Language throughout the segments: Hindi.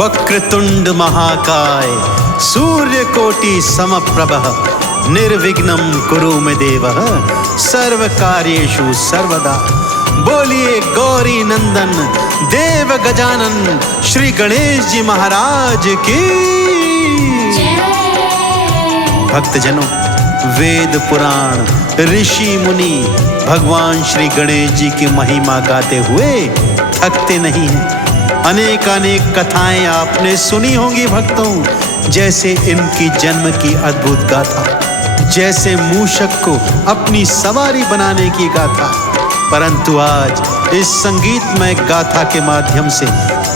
वक्रतुंड महाकाय सूर्यकोटि समप्रभः निर्विघ्नं कुरु मे देव सर्व कार्येषु सर्वदा। बोलिए गौरी नंदन देव गजानन श्री गणेश जी महाराज की। भक्तजनों, वेद पुराण ऋषि मुनि भगवान श्री गणेश जी की महिमा गाते हुए थकते नहीं हैं। अनेक कथाएं आपने सुनी होंगी भक्तों, जैसे इनकी जन्म की अद्भुत गाथा, जैसे मूषक को अपनी सवारी बनाने की गाथा। परंतु आज इस संगीतमय गाथा के माध्यम से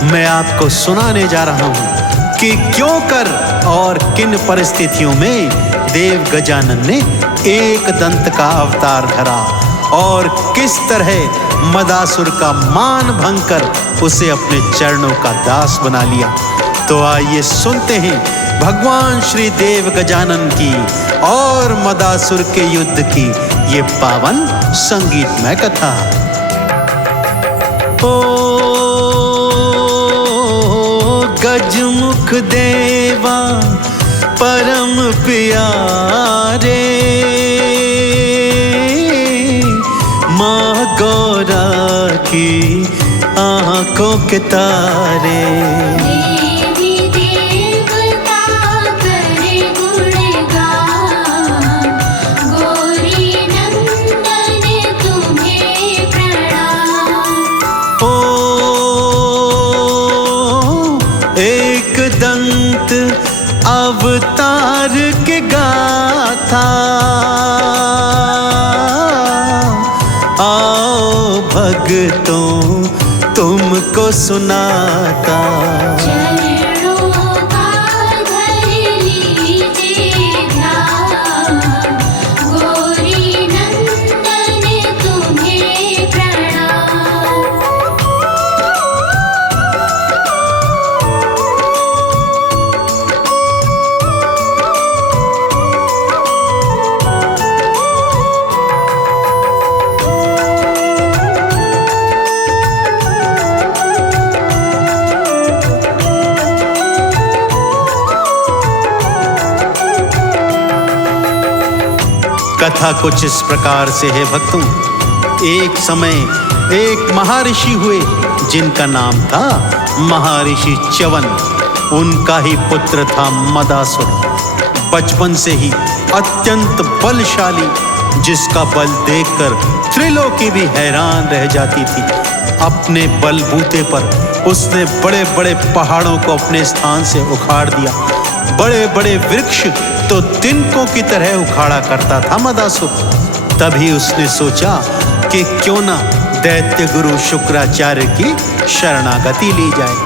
मैं आपको सुनाने जा रहा हूं कि क्यों कर और किन परिस्थितियों में देव गजानन ने एक दंत का अवतार धरा और किस तरह मदासुर का मान भंग कर उसे अपने चरणों का दास बना लिया। तो आइए सुनते हैं भगवान श्री देव गजानन की और मदासुर के युद्ध की ये पावन संगीतमय कथा। ओ गजमुख देवा परम प्यारे, माँ गौरा की आँखों के तारे। देवी देवता करे गुणगान, गौरी नंदन तुम्हें प्रणाम। ओ एक दंत अवतार के गाथा, आओ भक्तों तुमको सुनाता। चरणों का धर लीजिए ध्यान, गौरी नंदन तुम्हें प्रणाम। कथा कुछ इस प्रकार से है भक्तों। एक समय एक महर्षि हुए जिनका नाम था महर्षि च्यवन। उनका ही पुत्र था मदासुर, बचपन से ही अत्यंत बलशाली, जिसका बल देखकर त्रिलोकी भी हैरान रह जाती थी। अपने बलबूते पर उसने बड़े बड़े पहाड़ों को अपने स्थान से उखाड़ दिया। बड़े बड़े वृक्ष तो तिनकों की तरह उखाड़ा करता था मदासुर। तभी उसने सोचा कि क्यों ना दैत्य गुरु शुक्राचार्य की शरणागति ली जाए।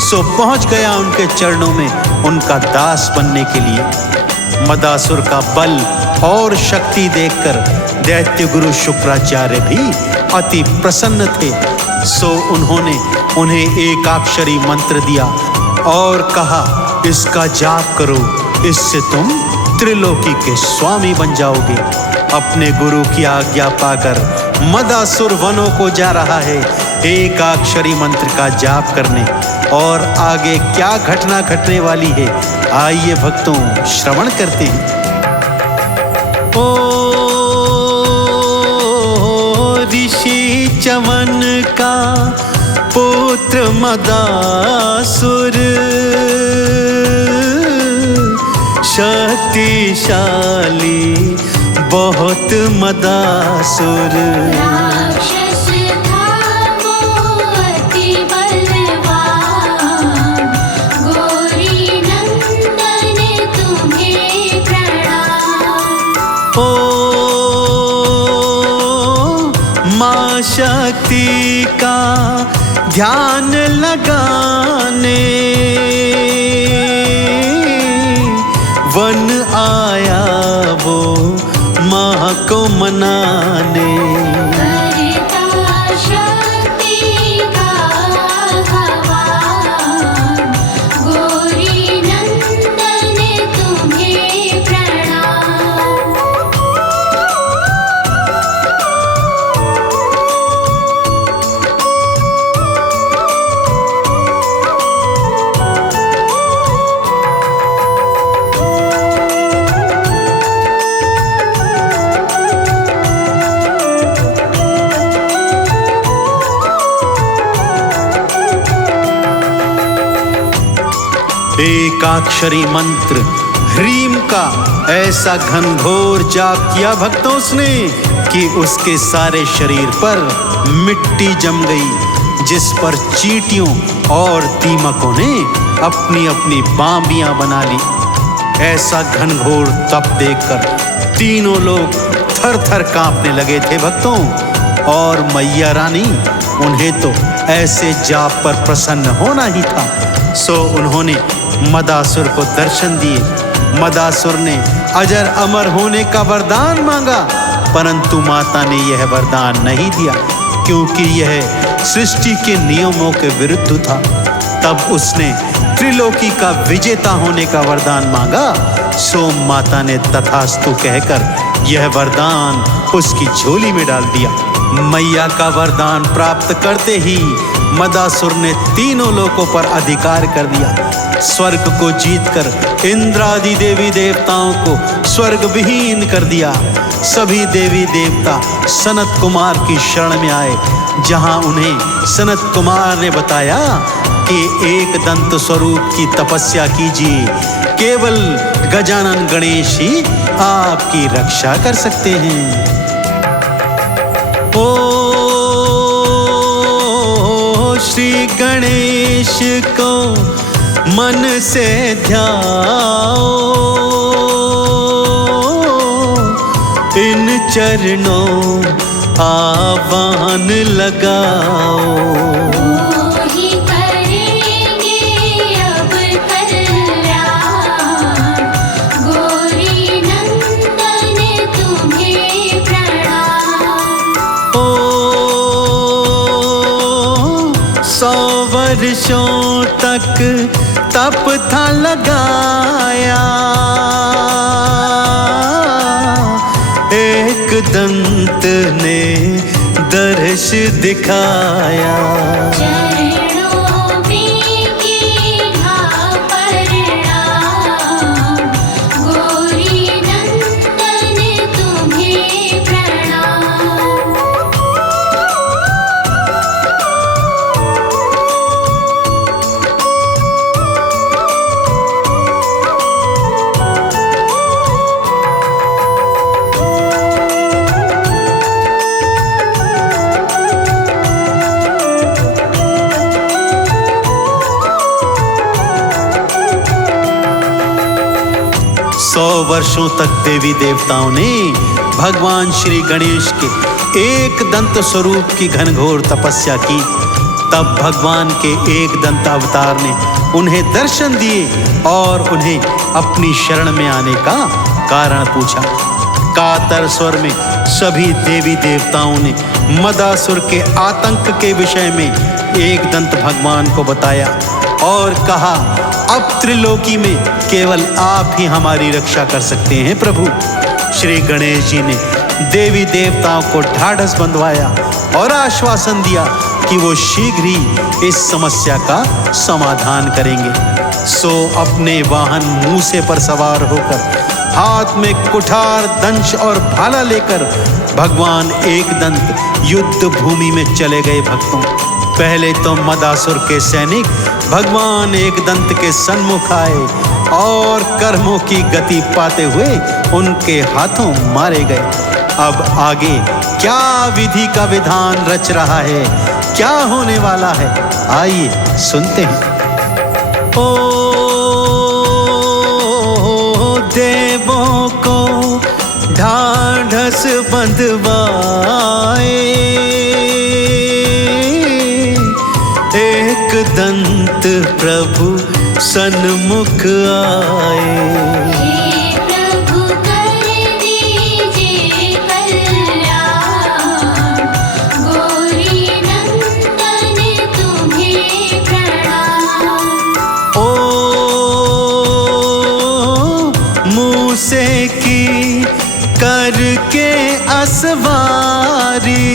सो पहुंच गया उनके चरणों में उनका दास बनने के लिए। मदासुर का बल और शक्ति देखकर दैत्य गुरु शुक्राचार्य भी अति प्रसन्न थे। सो उन्होंने उन्हें एकाक्षरी मंत्र दिया और कहा, इसका जाप करो, इससे तुम त्रिलोकी के स्वामी बन जाओगे। अपने गुरु की आज्ञा पाकर मदासुर वनों को जा रहा है एकाक्षरी मंत्र का जाप करने। और आगे क्या घटना घटने वाली है, आइए भक्तों श्रवण करते हैं। ओ ऋषि च्यवन का पुत्र मदासुर, शक्तिशाली बहुत मदासुर। राक्षस था वो अति बलवान, गौरी नंदन तुम्हें प्रणाम। ओ माँ शक्ति का ध्यान लगाने वन आया वो माँ को मनाने। करता शक्ति का आह्वान, गौरी नंदन तुम्हें प्रणाम। एकाक्षरी मंत्र ह्रीम का ऐसा घनघोर जाप किया भक्तों उसने कि उसके सारे शरीर पर मिट्टी जम गई, जिस पर चींटियों और दीमकों ने अपनी अपनी बांबियां बना ली। ऐसा घनघोर तप देखकर तीनों लोग थर थर कांपने लगे थे भक्तों। और मैया रानी उन्हें तो ऐसे जाप पर प्रसन्न होना ही था, सो उन्होंने मदासुर को दर्शन दिए। मदासुर ने अजर अमर होने का वरदान मांगा, परंतु माता ने यह वरदान नहीं दिया, क्योंकि यह सृष्टि के नियमों के विरुद्ध था। तब उसने त्रिलोकी का विजेता होने का वरदान मांगा, सो माता ने तथास्तु कहकर यह वरदान उसकी झोली में डाल दिया। मैया का वरदान प्राप्त करते ही मदासुर ने तीनों लोकों पर अधिकार कर दिया। स्वर्ग को जीतकर इंद्रादि देवी देवताओं को स्वर्ग विहीन कर दिया। सभी देवी देवता सनत कुमार की शरण में आए, जहां उन्हें सनत कुमार ने बताया कि एक दंत स्वरूप की तपस्या कीजिए, केवल गजानन गणेश ही आपकी रक्षा कर सकते हैं। ओ श्री गणेश को मन से ध्याओ, इन चरणों आह्वान लगाओ। ही करेंगे अब कल्याण, गौरी नंदन तुम्हें प्रणाम। ओ 100 वर्षों तक तप था लगाया, एक दंत ने दर्श दिखाया। चरणों में कीधा प्रणाम, गौरी नंदन तुम्हें प्रणाम। वर्षों तक देवी देवताओं ने भगवान श्री गणेश के एक दंत स्वरूप की घनघोर तपस्या की। तब भगवान के एक दंत अवतार ने उन्हें दर्शन दिए और उन्हें अपनी शरण में आने का कारण पूछा। कातर स्वर में सभी देवी देवताओं ने मदासुर के आतंक के विषय में एक दंत भगवान को बताया और कहा, अब त्रिलोकी में केवल आप ही हमारी रक्षा कर सकते हैं प्रभु। श्री गणेश जी ने देवी देवताओं को ढाढ़स बंधवाया और आश्वासन दिया कि वो शीघ्र ही इस समस्या का समाधान करेंगे। सो अपने वाहन मूसे पर सवार होकर हाथ में कुठार, दंश और भाला लेकर भगवान एकदंत युद्ध भूमि में चले गए। भक्तों, पहले तो मदासुर के सैनिक भगवान एकदंत के सन्मुख आए और कर्मों की गति पाते हुए उनके हाथों मारे गए। अब आगे क्या विधि का विधान रच रहा है, क्या होने वाला है, आइए सुनते हैं। ओ देवों को ढाढ़स बंधवाए, एक दंत प्रभु सन्मुख आए। हे प्रभु कर दीजिए कल्याण, गौरी नंदन तुम्हें प्रणाम। ओ मूसे की करके असवारी,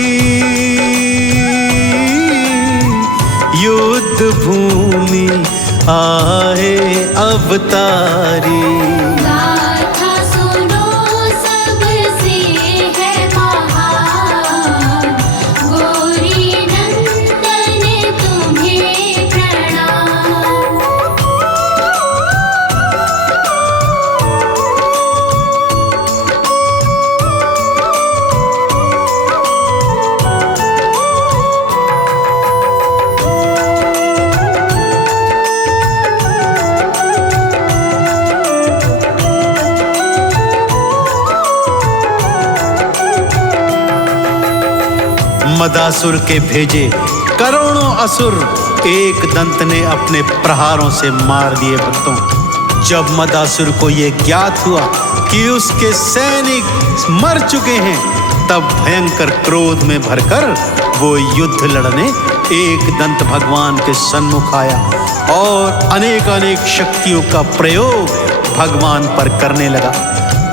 युद्ध भूमि आए अवतारी। गाथा सुनो सबसे है महान, गौरी नंदन तुम्हें प्रणाम। मदासुर के भेजे करोड़ों असुर एक दंत ने अपने प्रहारों से मार दिए भक्तों। जब मदासुर को ये ज्ञात हुआ कि उसके सैनिक मर चुके हैं, तब भयंकर क्रोध में भरकर वो युद्ध लड़ने एक दंत भगवान के सन्मुख आया और अनेक अनेक शक्तियों का प्रयोग भगवान पर करने लगा।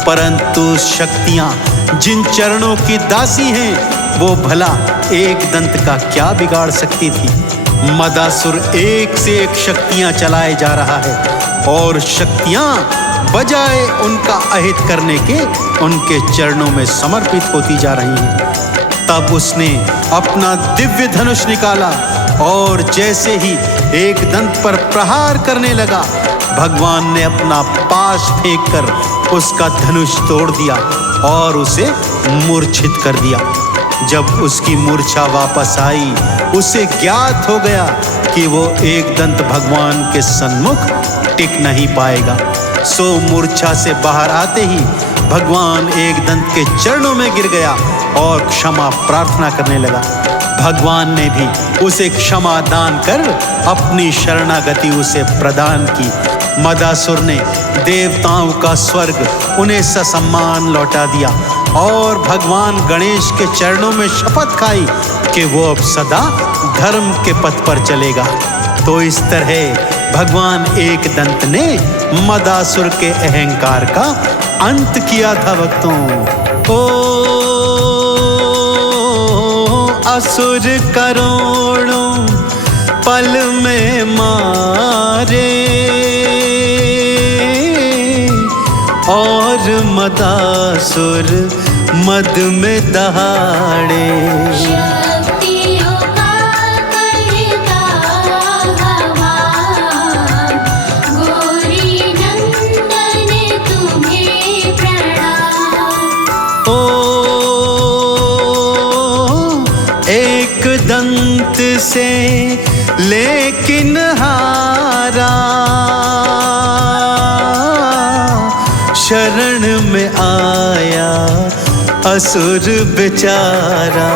परंतु शक्तियां जिन चरणों की दासी हैं, वो भला एक दंत का क्या बिगाड़ सकती थी। मदासुर एक से एक शक्तियां चलाए जा रहा है और शक्तियां बजाय उनका अहित करने के उनके चरणों में समर्पित होती जा रही हैं। तब उसने अपना दिव्य धनुष निकाला और जैसे ही एक दंत पर प्रहार करने लगा, भगवान ने अपना पाश फेंककर उसका धनुष तोड़ दिया और उसे मूर्छित कर दिया। जब उसकी मूर्छा वापस आई, उसे ज्ञात हो गया कि वो एक दंत भगवान के सन्मुख टिक नहीं पाएगा। सो मूर्छा से बाहर आते ही भगवान एक दंत के चरणों में गिर गया और क्षमा प्रार्थना करने लगा। भगवान ने भी उसे क्षमा दान कर अपनी शरणागति उसे प्रदान की। मदासुर ने देवताओं का स्वर्ग उन्हें ससम्मान लौटा दिया और भगवान गणेश के चरणों में शपथ खाई कि वो अब सदा धर्म के पथ पर चलेगा। तो इस तरह भगवान एक दंत ने मदासुर के अहंकार का अंत किया था भक्तों। ओ असुर करोड़ों पल में मारे और मदासुर मद में दहाड़े। शक्तियों का करता भगवान, गौरी नंदन तुम्हें प्रणाम। ओ एक दंत से लेकिन हारा, शरण में आया असुर बेचारा।